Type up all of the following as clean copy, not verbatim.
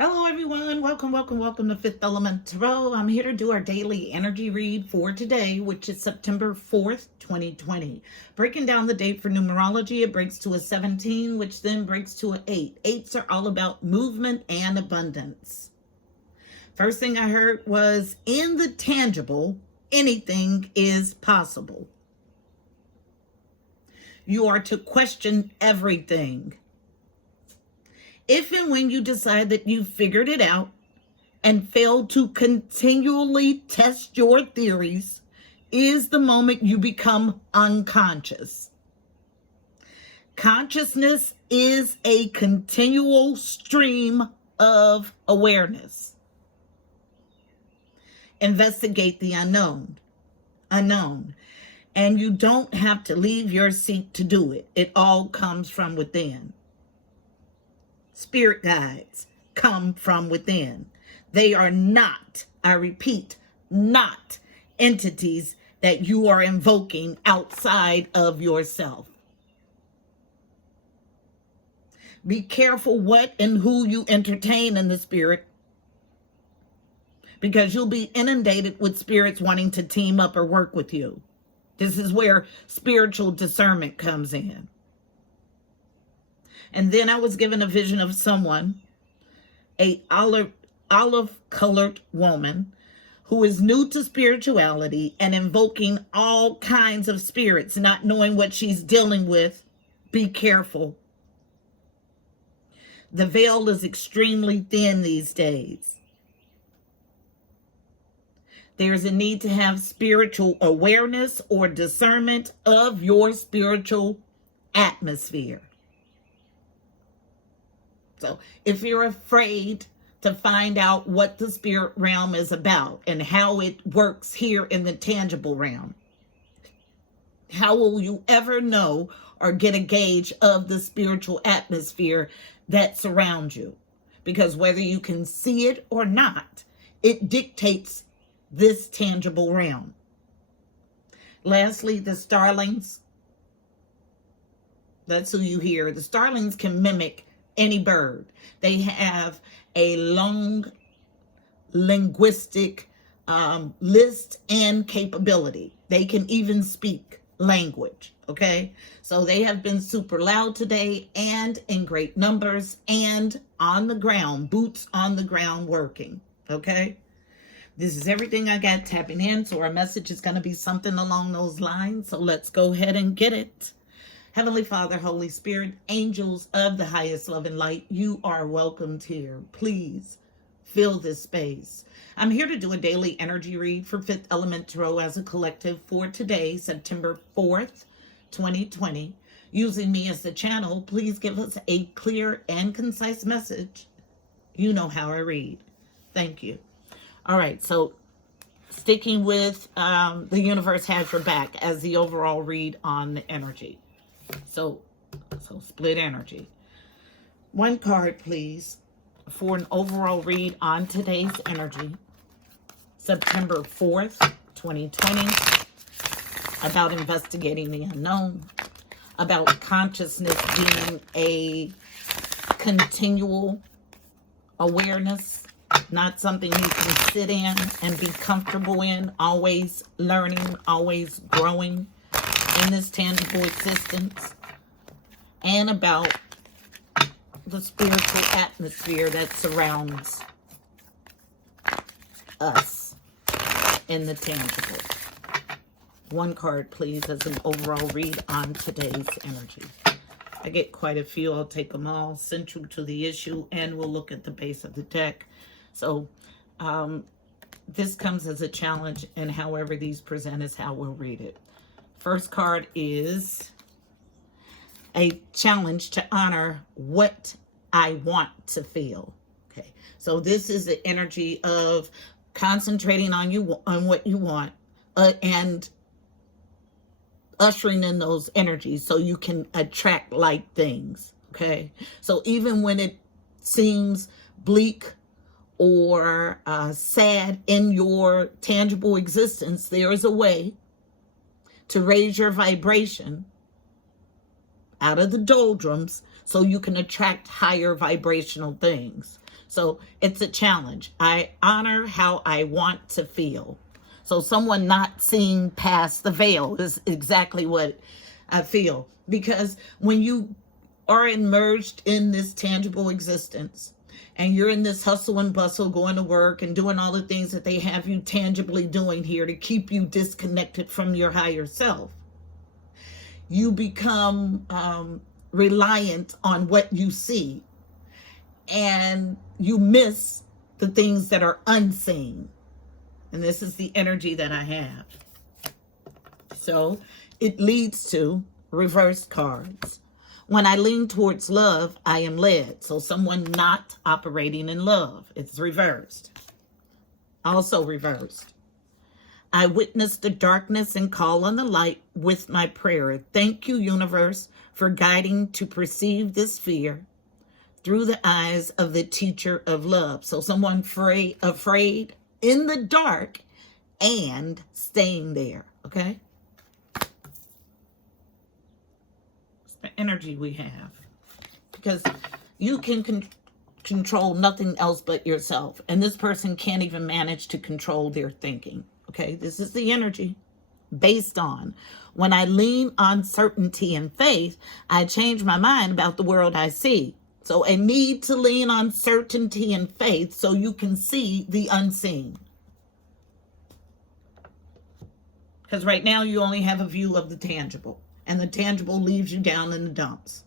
Hello, everyone. Welcome to Fifth Element Tarot. I'm here to do our daily energy read for today, which is September 4th, 2020. Breaking down the date for numerology, it breaks to a 17, which then breaks to an 8. Eights are all about movement and abundance. First thing I heard was, in the tangible, anything is possible. You are to question everything. If and when you decide that you've figured it out and fail to continually test your theories, is the moment you become unconscious. Consciousness is a continual stream of awareness. Investigate the unknown. And you don't have to leave your seat to do it. It all comes from within. Spirit guides come from within. They are not, I repeat, not entities that you are invoking outside of yourself. Be careful what and who you entertain in the spirit, because you'll be inundated with spirits wanting to team up or work with you. This is where spiritual discernment comes in. And then I was given a vision of someone, a olive-colored woman who is new to spirituality and invoking all kinds of spirits, not knowing what she's dealing with. Be careful. The veil is extremely thin these days. There's a need to have spiritual awareness or discernment of your spiritual atmosphere. So if you're afraid to find out what the spirit realm is about and how it works here in the tangible realm, how will you ever know or get a gauge of the spiritual atmosphere that surrounds you? Because whether you can see it or not, it dictates this tangible realm. Lastly, the starlings. That's who you hear. The starlings can mimic any bird. They have a long linguistic list and capability. They can even speak language, okay? So they have been super loud today and in great numbers and on the ground, boots on the ground working, okay? This is everything I got tapping in, so our message is going to be something along those lines. So let's go ahead and get it. Heavenly Father, Holy Spirit, angels of the highest love and light, you are welcomed here. Please fill this space. I'm here to do a daily energy read for Fifth Element Tarot as a collective for today, September 4th, 2020. Using me as the channel, please give us a clear and concise message. You know how I read. Thank you. All right, so sticking with the universe has your back as the overall read on the energy. So split energy. One card, please, for an overall read on today's energy, September 4th, 2020, about investigating the unknown, about consciousness being a continual awareness, not something you can sit in and be comfortable in, always learning, always growing in this tangible existence, and about the spiritual atmosphere that surrounds us in the tangible. One card, please, as an overall read on today's energy. I get quite a few. I'll take them all. Central to the issue, and we'll look at the base of the deck. So this comes as a challenge, and however these present is how we'll read it. First card is a challenge to honor what I want to feel. Okay, so this is the energy of concentrating on what you want, and ushering in those energies so you can attract like things. Okay, so even when it seems bleak or sad in your tangible existence, there is a way to raise your vibration out of the doldrums so you can attract higher vibrational things. So it's a challenge. I honor how I want to feel. So someone not seeing past the veil is exactly what I feel. Because when you are immersed in this tangible existence, and you're in this hustle and bustle, going to work and doing all the things that they have you tangibly doing here to keep you disconnected from your higher self, you become reliant on what you see, and you miss the things that are unseen. And this is the energy that I have. So it leads to reversed cards. When I lean towards love, I am led. So someone not operating in love. It's reversed. Also reversed. I witness the darkness and call on the light with my prayer. Thank you, universe, for guiding to perceive this fear through the eyes of the teacher of love. So someone afraid in the dark and staying there, okay? The energy we have, because you can control nothing else but yourself, and this person can't even manage to control their thinking. Okay, this is the energy based on when I lean on certainty and faith, I change my mind about the world I see. So a need to lean on certainty and faith so you can see the unseen, because right now you only have a view of the tangible. And the tangible leaves you down in the dumps.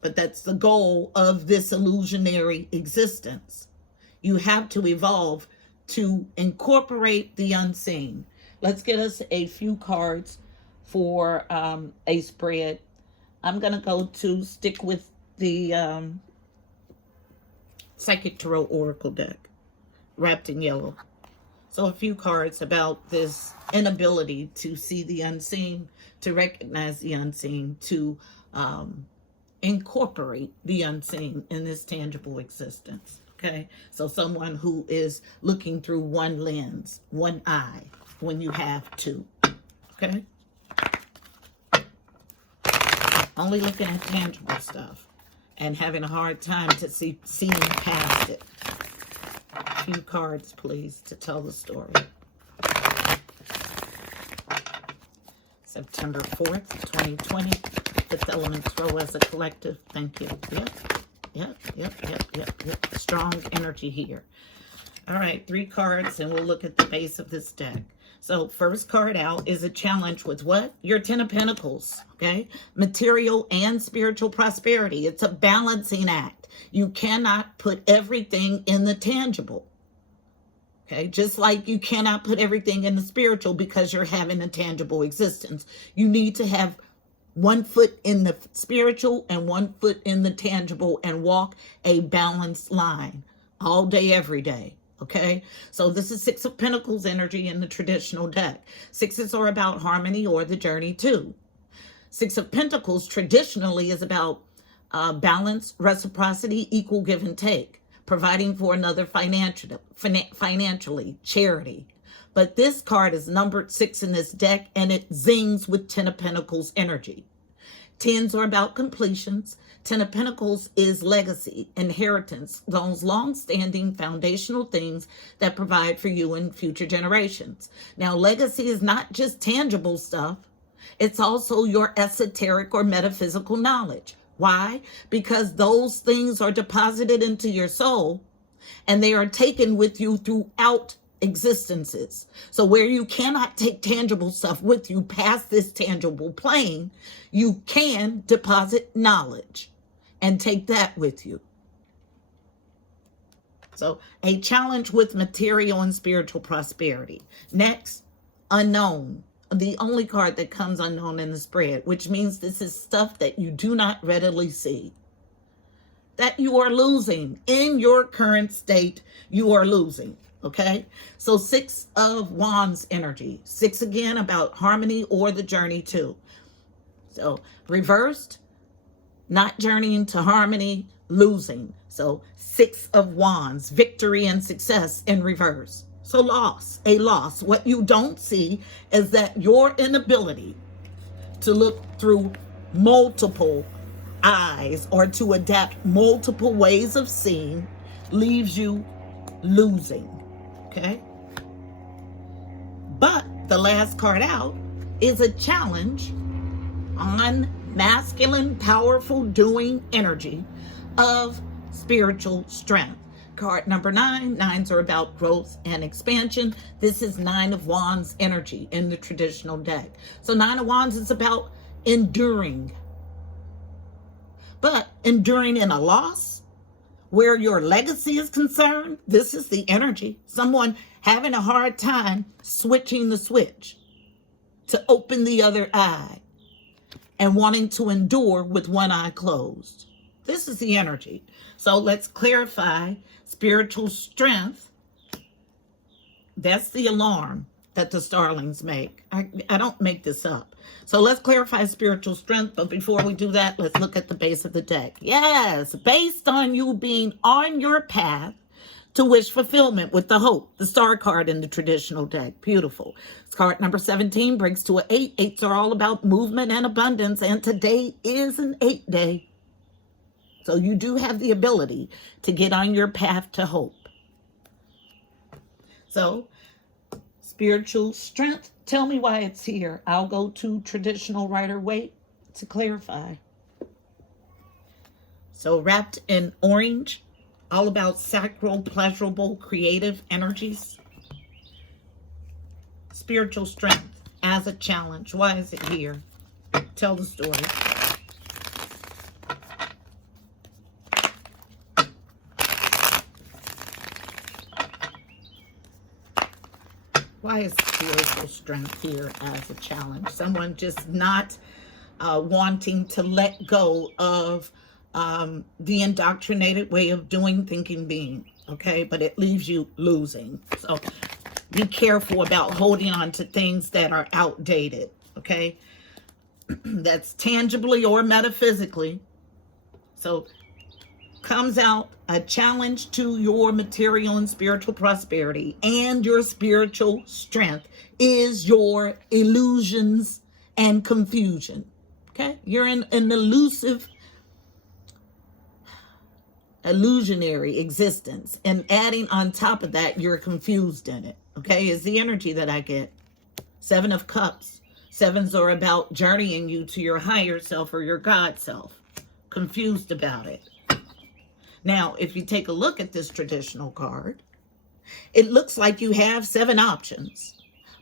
But that's the goal of this illusionary existence. You have to evolve to incorporate the unseen. Let's get us a few cards for a spread. I'm going to stick with the Psychic Tarot Oracle deck, wrapped in yellow. So a few cards about this inability to see the unseen, to recognize the unseen, to incorporate the unseen in this tangible existence. Okay, so someone who is looking through one lens, one eye, when you have two. Okay, only looking at tangible stuff and having a hard time to seeing past it. A few cards, please, to tell the story. September 4th, 2020. Fifth Elements Row as a collective. Thank you. Yep. Strong energy here. All right, 3 cards, and we'll look at the base of this deck. So first card out is a challenge with what? Your 10 of Pentacles, okay? Material and spiritual prosperity. It's a balancing act. You cannot put everything in the tangible. Okay, just like you cannot put everything in the spiritual because you're having a tangible existence. You need to have one foot in the spiritual and one foot in the tangible and walk a balanced line all day, every day. Okay, so this is 6 of Pentacles energy in the traditional deck. 6s are about harmony or the journey too. 6 of Pentacles traditionally is about balance, reciprocity, equal give and take, providing for another financially, charity. But this card is numbered 6 in this deck, and it zings with 10 of Pentacles energy. 10s are about completions. 10 of Pentacles is legacy, inheritance, those long-standing foundational things that provide for you and future generations. Now, legacy is not just tangible stuff. It's also your esoteric or metaphysical knowledge. Why? Because those things are deposited into your soul, and they are taken with you throughout existences. So where you cannot take tangible stuff with you past this tangible plane, you can deposit knowledge and take that with you. So a challenge with material and spiritual prosperity. Next, unknown. The only card that comes unknown in the spread, which means this is stuff that you do not readily see, that you are losing in your current state. You are losing. Okay, so 6 of Wands energy. 6 again about harmony or the journey too. So reversed, not journeying to harmony, losing. So 6 of Wands, victory and success in reverse. So a loss. What you don't see is that your inability to look through multiple eyes or to adapt multiple ways of seeing leaves you losing. Okay? But the last card out is a challenge on masculine, powerful doing energy of spiritual strength. Card number 9. Nines are about growth and expansion. This is 9 of Wands energy in the traditional deck. So 9 of Wands is about enduring. But enduring in a loss, where your legacy is concerned, this is the energy. Someone having a hard time switching the switch to open the other eye and wanting to endure with one eye closed. This is the energy. So let's clarify spiritual strength. That's the alarm that the starlings make. I don't make this up. So let's clarify spiritual strength. But before we do that, let's look at the base of the deck. Yes, based on you being on your path to wish fulfillment with the hope, the star card in the traditional deck. Beautiful. It's card number 17, breaks to an 8. 8s are all about movement and abundance, and today is an 8 day. So you do have the ability to get on your path to hope. So, spiritual strength, tell me why it's here. I'll go to traditional Rider-Waite to clarify. So wrapped in orange, all about sacral, pleasurable, creative energies. Spiritual strength as a challenge. Why is it here? Tell the story. Why is spiritual strength here as a challenge? Someone just not wanting to let go of the indoctrinated way of doing, thinking, being. Okay, but it leaves you losing. So be careful about holding on to things that are outdated. Okay, that's tangibly or metaphysically. So comes out a challenge to your material and spiritual prosperity, and your spiritual strength is your illusions and confusion. Okay, you're in an illusionary existence, and adding on top of that, you're confused in it. Okay, is the energy that I get. 7 of Cups. 7s are about journeying you to your higher self or your God self. Confused about it. Now, if you take a look at this traditional card, it looks like you have 7 options.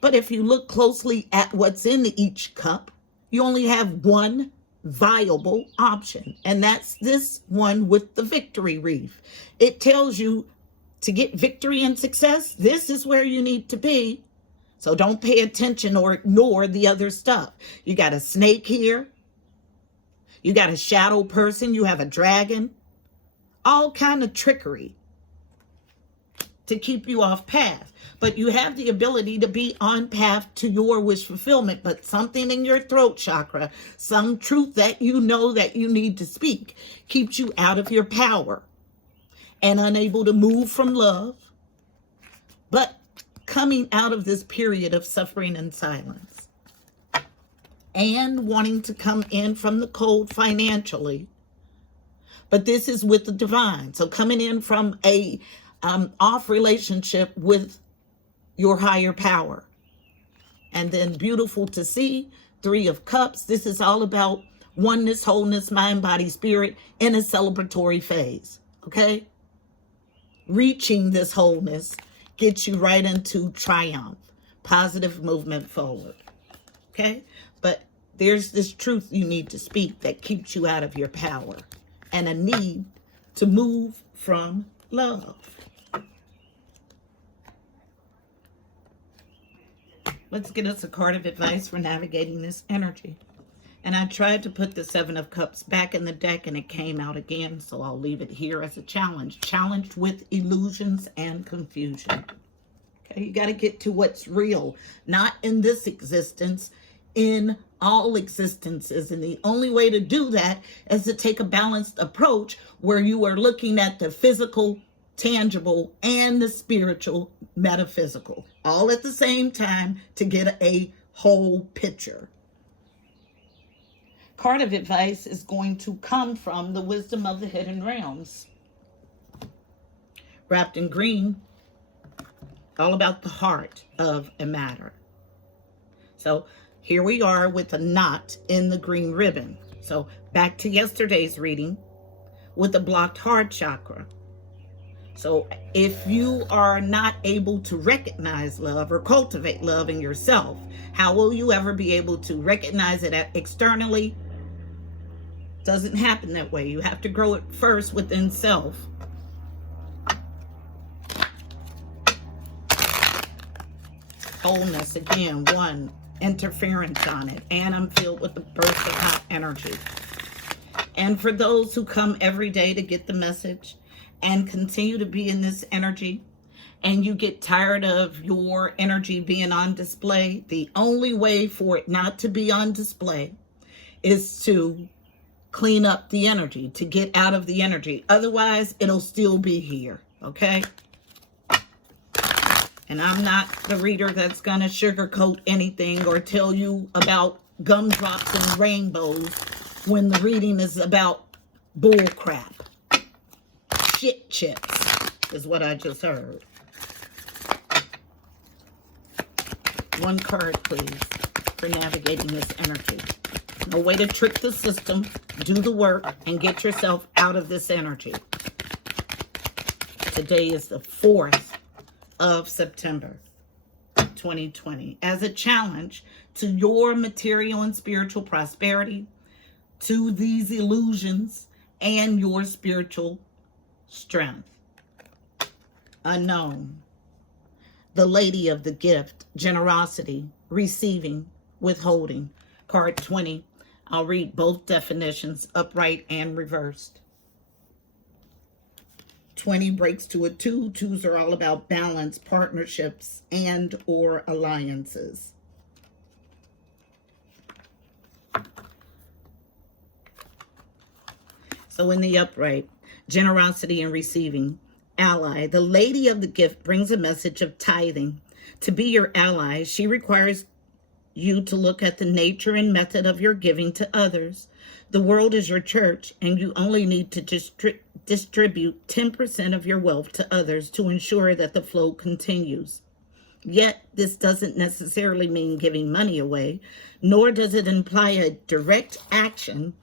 But if you look closely at what's in each cup, you only have one viable option. And that's this one with the victory wreath. It tells you to get victory and success, this is where you need to be. So don't pay attention or ignore the other stuff. You got a snake here. You got a shadow person. You have a dragon. All kind of trickery to keep you off path. But you have the ability to be on path to your wish fulfillment. But something in your throat chakra, some truth that you know that you need to speak, keeps you out of your power and unable to move from love. But coming out of this period of suffering and silence and wanting to come in from the cold financially. But this is with the divine. So coming in from a off relationship with your higher power. And then beautiful to see, 3 of Cups. This is all about oneness, wholeness, mind, body, spirit in a celebratory phase. Okay? Reaching this wholeness gets you right into triumph, positive movement forward. Okay? But there's this truth you need to speak that keeps you out of your power. And a need to move from love. Let's get us a card of advice for navigating this energy. And I tried to put the 7 of Cups back in the deck and it came out again. So I'll leave it here as a challenge. Challenged with illusions and confusion. Okay, you got to get to what's real. Not in this existence, in all existences. And the only way to do that is to take a balanced approach where you are looking at the physical, tangible, and the spiritual, metaphysical, all at the same time to get a whole picture. card of advice is going to come from the wisdom of the hidden realms. Wrapped in green, all about the heart of a matter. So here we are with a knot in the green ribbon. So back to yesterday's reading with the blocked heart chakra. So if you are not able to recognize love or cultivate love in yourself, how will you ever be able to recognize it externally? Doesn't happen that way. You have to grow it first within self. Wholeness, again, 1, interference on it. And I'm filled with the burst of hot energy. And for those who come every day to get the message and continue to be in this energy, and you get tired of your energy being on display, the only way for it not to be on display is to clean up the energy, to get out of the energy. Otherwise, it'll still be here, okay? And I'm not the reader that's going to sugarcoat anything or tell you about gumdrops and rainbows when the reading is about bull crap. Shit chips is what I just heard. 1 card, please, for navigating this energy. No way to trick the system. Do the work and get yourself out of this energy. Today is the 4th of September 2020. As a challenge to your material and spiritual prosperity, to these illusions, and your spiritual strength. Unknown. The Lady of the Gift, generosity, receiving, withholding. Card 20. I'll read both definitions, upright and reversed. 20 breaks to a 2. 2s are all about balance, partnerships, and or alliances. So in the upright, generosity and receiving, ally. The Lady of the Gift brings a message of tithing. To be your ally, she requires you to look at the nature and method of your giving to others. The world is your church, and you only need to distribute 10% of your wealth to others to ensure that the flow continues. Yet, this doesn't necessarily mean giving money away, nor does it imply a direct action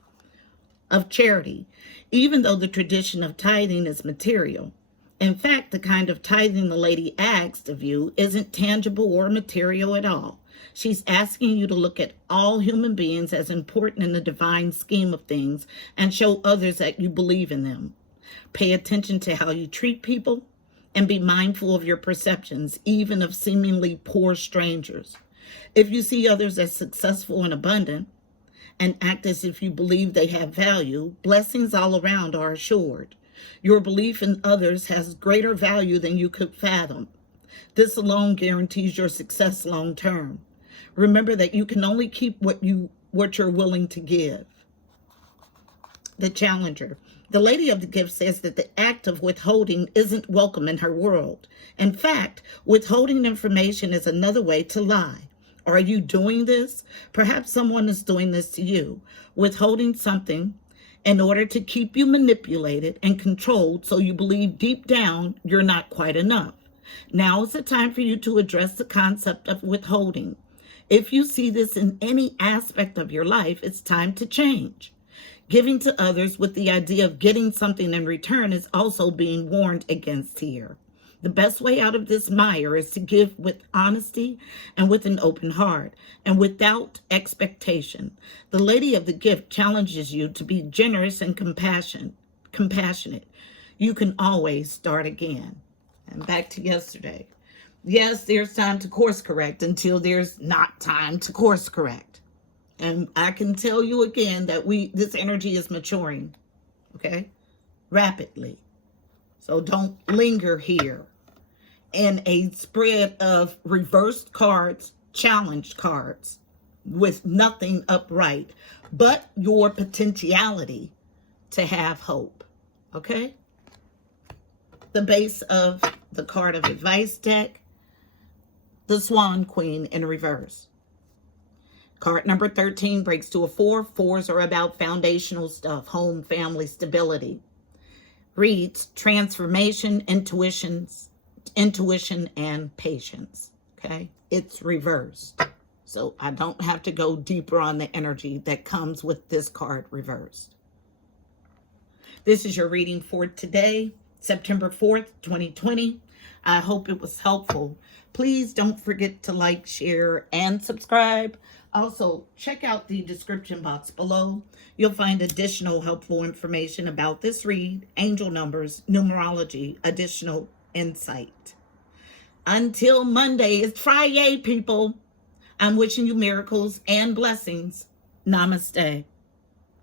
of charity, even though the tradition of tithing is material. In fact, the kind of tithing the lady asked of you isn't tangible or material at all. She's asking you to look at all human beings as important in the divine scheme of things and show others that you believe in them. Pay attention to how you treat people and be mindful of your perceptions, even of seemingly poor strangers. If you see others as successful and abundant and act as if you believe they have value, blessings all around are assured. Your belief in others has greater value than you could fathom. This alone guarantees your success long term. Remember that you can only keep what you're willing to give. The challenger. The Lady of the Gift says that the act of withholding isn't welcome in her world. In fact, withholding information is another way to lie. Are you doing this? Perhaps someone is doing this to you, withholding something in order to keep you manipulated and controlled so you believe deep down you're not quite enough. Now is the time for you to address the concept of withholding. If you see this in any aspect of your life, it's time to change. Giving to others with the idea of getting something in return is also being warned against here. The best way out of this mire is to give with honesty and with an open heart and without expectation. The Lady of the Gift challenges you to be generous and compassionate. You can always start again. And back to yesterday. Yes, there's time to course correct until there's not time to course correct. And I can tell you again that this energy is maturing, okay, rapidly. So don't linger here in a spread of reversed cards, challenged cards with nothing upright, but your potentiality to have hope, okay? The base of the card of advice deck, the Swan Queen in reverse. Card number 13 breaks to a 4. 4s are about foundational stuff, home, family, stability. Reads transformation, intuition, and patience. Okay, it's reversed. So I don't have to go deeper on the energy that comes with this card reversed. This is your reading for today, September 4th, 2020. I hope it was helpful. Please don't forget to like, share, and subscribe. Also, check out the description box below. You'll find additional helpful information about this read, angel numbers, numerology, additional insight. Until Monday, it's Friday, people. I'm wishing you miracles and blessings. Namaste.